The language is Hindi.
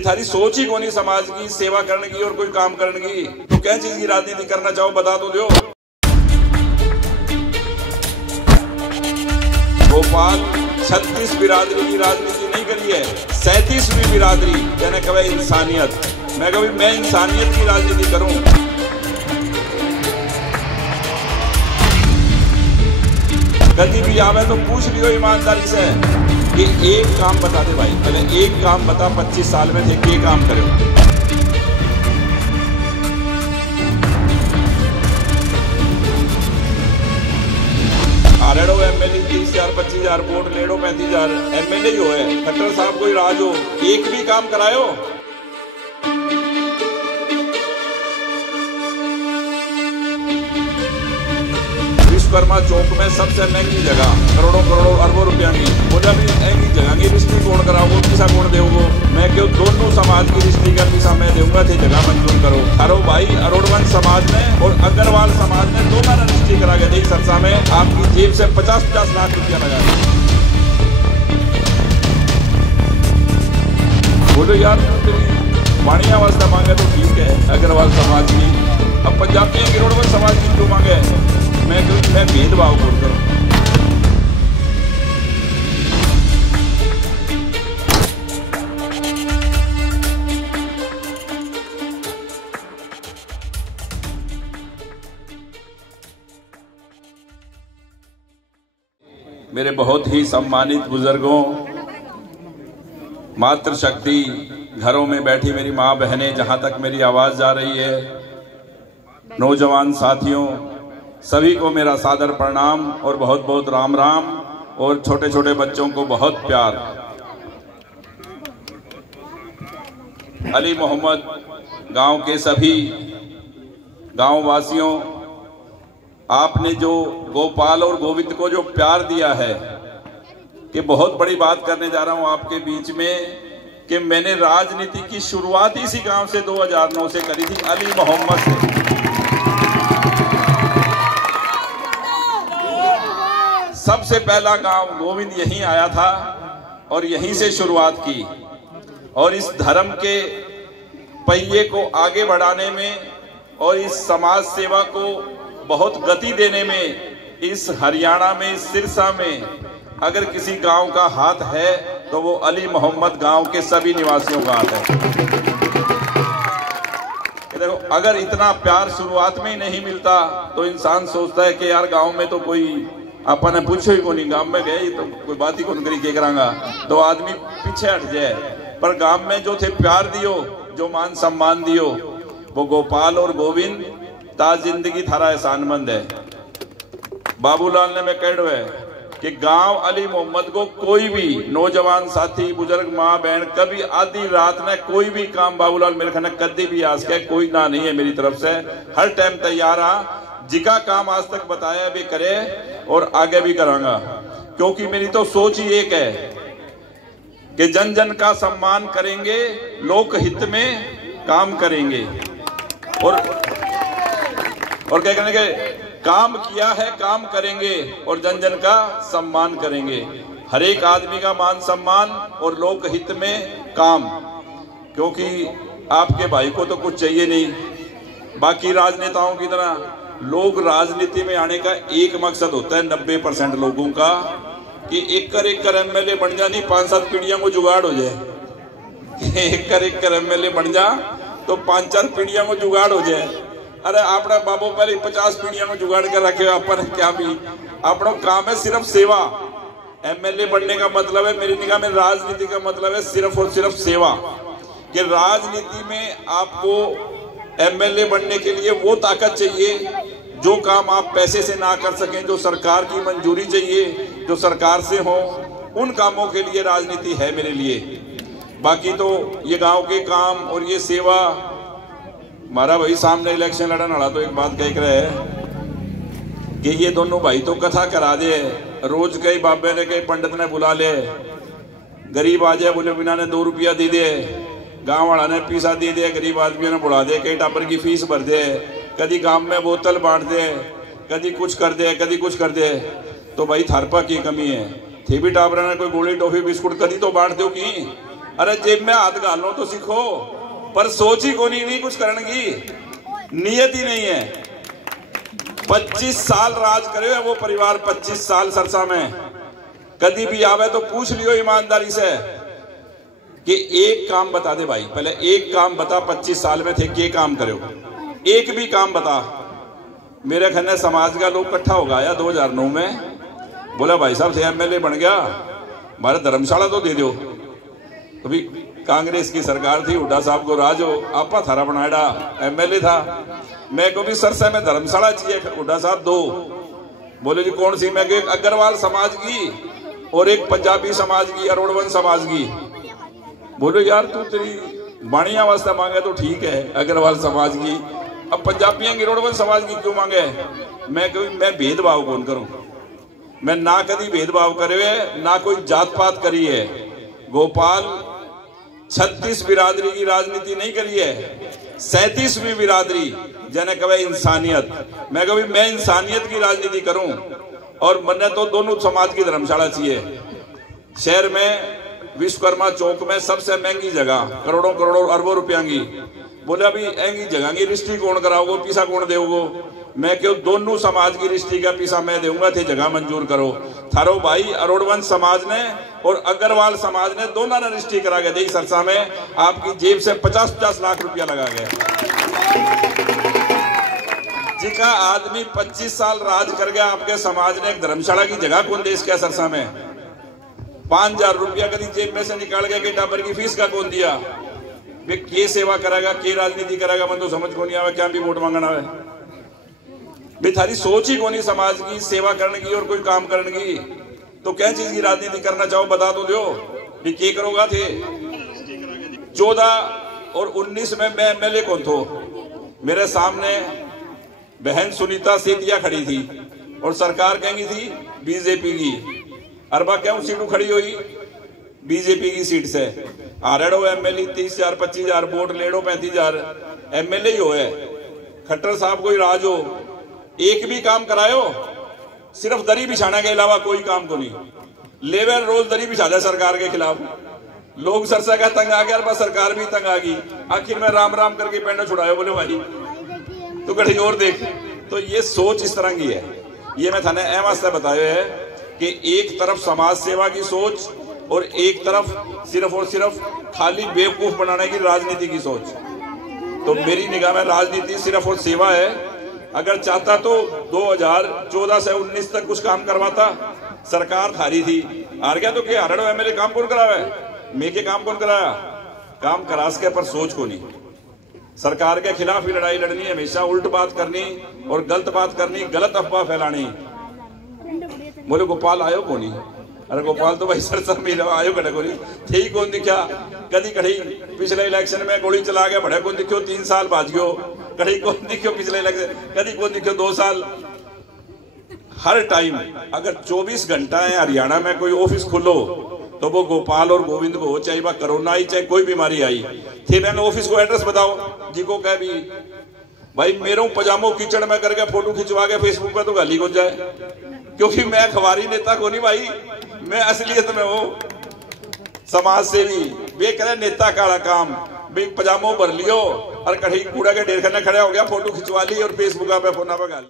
फिर थारी सोच ही कोनी समाज की सेवा करने की और कोई काम करने की, तो क्या चीज की राजनीति करना चाहो बता तो दो। भोपाल 36 बिरादरी की राजनीति नहीं करी है, 37वीं बिरादरी यानी कभी इंसानियत। मैं कभी मैं इंसानियत की राजनीति करूं। कभी भी आवे तो पूछ लियो ईमानदारी से कि एक काम बता दे भाई, पहले एक काम बता, 25 साल में थे के काम करे। आरेडो एमएलए 30,000 25,000 वोट लेडो 35,000 एमएलए जो है, खट्टर साहब कोई राज हो, एक भी काम करायो। विश्वकर्मा चौक में सबसे महंगी जगह, करोड़ों करोड़ों अरबों रुपया की, बोला भी महंगी जगह की रिश्ती कौन कराओ, किसा कौन देवो। मैं क्यों दोनों समाज की रिश्ती का पैसा मैं दूंगा थे, जगह मंजूर करो। अरो भाई अरोड़वंश समाज ने और अग्रवाल समाज ने दोनों ने रिश्ती करा के दी। सरसा में आपकी जेब से 50-50 लाख रुपया लगा। बोलो यार वाणिया वास्ता मांगे तो ठीक है अग्रवाल समाज की, अब पंजाबी अरोड़वंश समाज की क्यों मांगे। मैं भेदभाव बोल करूं। मेरे बहुत ही सम्मानित बुजुर्गों, मातृशक्ति, घरों में बैठी मेरी माँ बहनें, जहां तक मेरी आवाज जा रही है, नौजवान साथियों, सभी को मेरा सादर प्रणाम और बहुत बहुत राम राम, और छोटे छोटे बच्चों को बहुत प्यार। अली मोहम्मद गांव के सभी गांव वासियों, आपने जो गोपाल और गोविंद को जो प्यार दिया है, कि बहुत बड़ी बात करने जा रहा हूं आपके बीच में, कि मैंने राजनीति की शुरुआत इसी गांव से 2009 से करी थी, अली मोहम्मद से। सबसे पहला गांव गोविंद यहीं आया था और यहीं से शुरुआत की, और इस धर्म के पहिए को आगे बढ़ाने में और इस समाज सेवा को बहुत गति देने में इस हरियाणा में, सिरसा में अगर किसी गांव का हाथ है तो वो अली मोहम्मद गांव के सभी निवासियों का हाथ है। देखो, अगर इतना प्यार शुरुआत में ही नहीं मिलता तो इंसान सोचता है कि यार गांव में तो कोई अपन ने पूछो ही को नहीं, गांव में गए तो कोई बात ही कौन करी के करांगा, तो आदमी पीछे हट जाए। पर गांव में जो थे प्यार दियो, जो मान सम्मान दियो, वो गोपाल और गोविंद ता जिंदगी थारा एहसानमंद है। बाबूलाल ने मैं कह है कि गांव अली मोहम्मद को कोई भी नौजवान साथी, बुजुर्ग, माँ बहन, कभी आधी रात में कोई भी काम बाबूलाल मेरे खाने कभी भी आज के कोई ना नहीं है मेरी तरफ से, हर टाइम तैयार आ, जिका काम आज तक बताया भी करे और आगे भी करांगा। क्योंकि मेरी तो सोच ही एक है कि जन जन का सम्मान करेंगे, लोक हित में काम करेंगे, और क्या करेंगे, काम किया है काम करेंगे और जन जन का सम्मान करेंगे। हर एक आदमी का मान सम्मान और लोक हित में काम, क्योंकि आपके भाई को तो कुछ चाहिए नहीं। बाकी राजनेताओं की तरह लोग राजनीति में आने का एक मकसद होता है 90% लोगों का, कि एक कर एमएलए बन जा, नहीं 5-7 पीढ़ियों को जुगाड़ हो जाए। एक कर एमएलए बन जा तो 5-4 पीढ़ियों को जुगाड़ हो जाए। अरे अपना बाबू पहले 50 पीढ़ियों को जुगाड़ कर रखे, अपन क्या भी, अपना काम है सिर्फ सेवा। एमएलए बनने का मतलब है मेरी निगाह में, राजनीति का मतलब है सिर्फ और सिर्फ सेवा। कि राजनीति में आपको एमएलए बनने के लिए वो ताकत चाहिए जो काम आप पैसे से ना कर सकें, जो सरकार की मंजूरी चाहिए, जो सरकार से हो, उन कामों के लिए राजनीति है मेरे लिए। बाकी तो ये गांव के काम और ये सेवा, हमारा भाई सामने इलेक्शन लड़ने वाला तो एक बात कह रहे है कि ये दोनों भाई तो कथा करा दे, रोज कई बाबे ने कई पंडित ने बुला ले, गरीब आ जाए बोले बिना ने 2 रुपया दे दे, गांव वाला ने पैसा दे दे, गरीब आदमियों ने बुला दे, कई टापर की फीस भर दे, कभी गांव में बोतल बांट दे, कभी कुछ कर दे, कभी कुछ कर दे। तो भाई थारपा की कमी है, थे भी टापरा ने कोई गोली टॉफी बिस्कुट कभी तो बांट दो की। अरे जेब में हाथ गालो तो सीखो, पर सोच ही कोनी नहीं कुछ करने की, नियत ही नहीं है। 25 साल राज करे वो परिवार, 25 साल सरसा में। कभी भी आवे तो पूछ लियो ईमानदारी से कि एक काम बता दे भाई, पहले एक काम बता, 25 साल में थे के काम करे, एक भी काम बता। मेरे खन्ने समाज का लोग इकट्ठा हो गया 2009 में, बोला भाई साहब से एमएलए बन गया, हमारे धर्मशाला तो दे दो। अभी कांग्रेस की सरकार थी, हुड्डा साहब को राज हो, आपा थारा बनाया एमएलए था। मैं को भी सरसा में धर्मशाला चाहिए, हुड्डा साहब दो। बोले जी कौन सी? मैं एक अग्रवाल समाज की और एक पंजाबी समाज की, अरोड़वन समाज की। बोलो यार तू तेरी बाणिया वास्ते मांगे तो ठीक है, अग्रवाल समाज की, अब पंजाबियों की अरोड़वन समाज की क्यों मांगे? मैं भेदभाव कौन करूं? मैं ना कभी भेदभाव करे, ना कोई जात पात करी है। गोपाल 36 बिरादरी की राजनीति नहीं करी है, 37वीं बिरादरी जने कहे इंसानियत। मैं कभी मैं इंसानियत की राजनीति करूं, और मन्ने तो दोनों समाज की धर्मशाला चाहिए। शहर में विश्वकर्मा चौक में सबसे महंगी जगह, करोड़ों करोड़ों अरबों रुपया की। बोले अभी महंगी जगह की रिश्ती कौन कराओगो, पीसा कौन देवगो? मैं क्यों दोनों समाज की रिश्ती का पीसा मैं दूंगा, थे जगह मंजूर करो। थारो भाई अरोड़वन समाज ने और अग्रवाल समाज ने दोनों ने रिश्ती करा के दी सरसा में, आपकी जेब से 50-50 लाख रुपया लगा गया। जिका आदमी 25 साल राज कर गया, आपके समाज ने एक धर्मशाला की जगह कौन देश क्या सरसा में? 5000 रुपया कभी जेब में से निकाल गया कि टाबर की फीस का कौन दिया? वे के सेवा करेगा, के राजनीति करेगा? मन तो समझ को नहीं आवे, क्या भी वोट मांगना है भाई। थारी सोच ही कोनी समाज की सेवा करने की और कोई काम करने की, तो क्या चीज की राजनीति करना चाहो बता तो दो भी के करोगा थे। 14 और 19 में मैं एमएलए कौन थो? मेरे सामने बहन सुनीता सेतिया खड़ी थी और सरकार कहेंगी थी बीजेपी की। अरबा क्यों सीटू खड़ी हुई? बीजेपी की सीट से आरेडो एमएलए 30,000 25,000 वोट लेडो 35,000 एमएलए ही हो है। खट्टर साहब कोई राज हो, एक भी काम करायो, सिर्फ दरी बिछाने के अलावा कोई काम को नहीं। लेवल रोज दरी बिछा दे सरकार के खिलाफ। लोग सरसा का तंग आ गया, बस सरकार भी तंग आ गई। आखिर में राम राम करके पेंडा छुड़ायो, बोले भाई तो कहीं और देख। तो ये सोच इस तरह की है। ये मैं थाने एम वास्ते बताया है कि एक तरफ समाज सेवा की सोच और एक तरफ सिर्फ और सिर्फ खाली बेवकूफ बनाने की राजनीति की सोच। तो मेरी निगाह में राजनीति सिर्फ और सेवा है। अगर चाहता तो 2014 से 19 तक कुछ काम करवाता। सरकार थारी थी, हार गया तो क्या हारड़ो एमएलए काम कौन करावे? मैं के काम कौन कराया? काम करास के पर सोच को नहीं। सरकार के खिलाफ ही लड़ाई लड़नी, हमेशा उल्ट बात करनी और गलत बात करनी, गलत अफवाह फैलानी। बोले गोपाल आयो को नहीं? अरे गोपाल तो भाई सरसा मिला आयो कड़े को नहीं, थे ही कौन दिखा? कदी कड़ी पिछले इलेक्शन में गोली चला गया, बड़े कौन दिखो 3 साल बाद गयो, कड़ी कौन दिखो पिछले इलेक्शन, कदी कौन दिखो 2 साल। हर टाइम अगर 24 घंटा है हरियाणा में कोई ऑफिस खुलो तो वो गोपाल और गोविंद को हो, चाहे वह कोरोना आई चाहे कोई बीमारी आई थे, मैंने ऑफिस को एड्रेस बताओ जी को कह भी भाई मेरे पजामो कीचड़ में करके फोटो खिंचवा के फेसबुक पे तो गाली हो जाए, क्योंकि मैं अखबारी नेता को नहीं भाई, मैं असलियत में हूँ समाज सेवी। वे करे नेता का काम भी पजामो भर लियो और कहीं कूड़ा के ढेर करने खड़े हो गया, फोटो खिंचवा ली और फेसबुक पे फोना पे गाली।